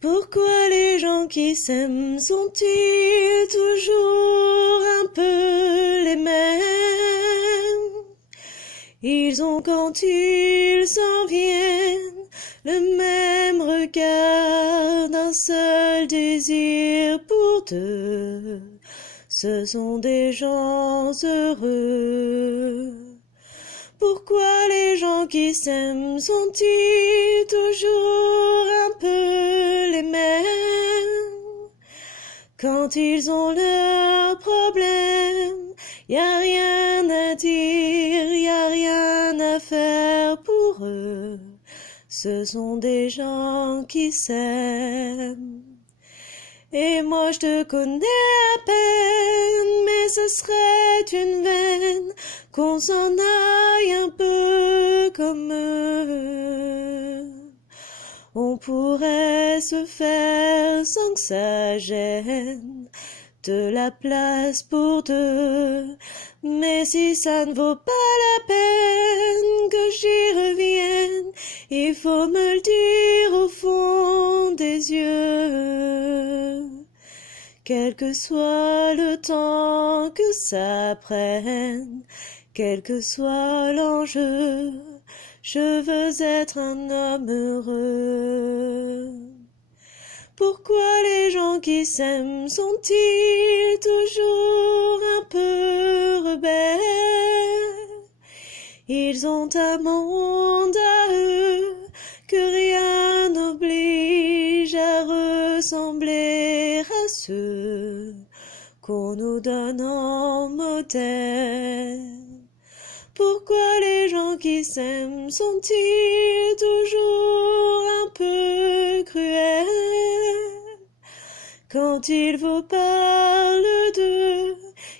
Pourquoi les gens qui s'aiment sont-ils toujours un peu les mêmes? Ils ont quand ils s'en viennent le même regard, d'un seul désir pour deux. Ce sont des gens heureux. Pourquoi les gens qui s'aiment sont-ils toujours un peu les mêmes? Quand ils ont leurs problèmes, y a rien à dire, y a rien à faire pour eux. Ce sont des gens qui s'aiment. Et moi je te connais à peine, mais ce serait une veine qu'on s'en aille un peu comme eux. On pourrait se faire sans que ça gêne de la place pour deux, mais si ça ne vaut pas la peine que j'y revienne, il faut me le dire au fond des yeux. Quel que soit le temps que ça prenne, quel que soit l'enjeu, je veux être un homme heureux. Pourquoi les gens qui s'aiment sont-ils toujours un peu rebelles? Ils ont un monde à eux que rien n'oblige à ressembler à ceux qu'on nous donne en modèle. Pourquoi les gens qui s'aiment sont-ils toujours un peu cruels? Quand ils vous parlent d'eux,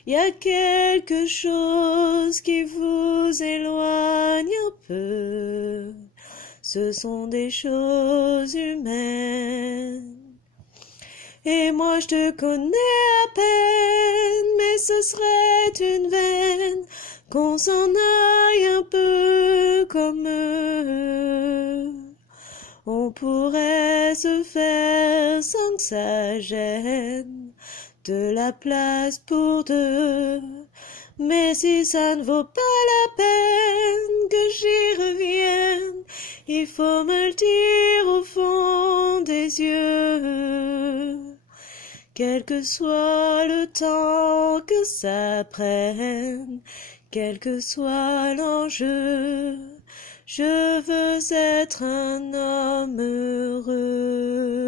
y a quelque chose qui vous éloigne un peu. Ce sont des choses humaines. Et moi je te connais à peine, mais ce serait une veine qu'on s'en aille un peu comme eux. On pourrait se faire sans que ça gêne de la place pour deux, mais si ça ne vaut pas la peine que j'y revienne, il faut me le dire au fond des yeux. Quel que soit le temps que ça prenne, quel que soit l'enjeu, je veux être un homme heureux.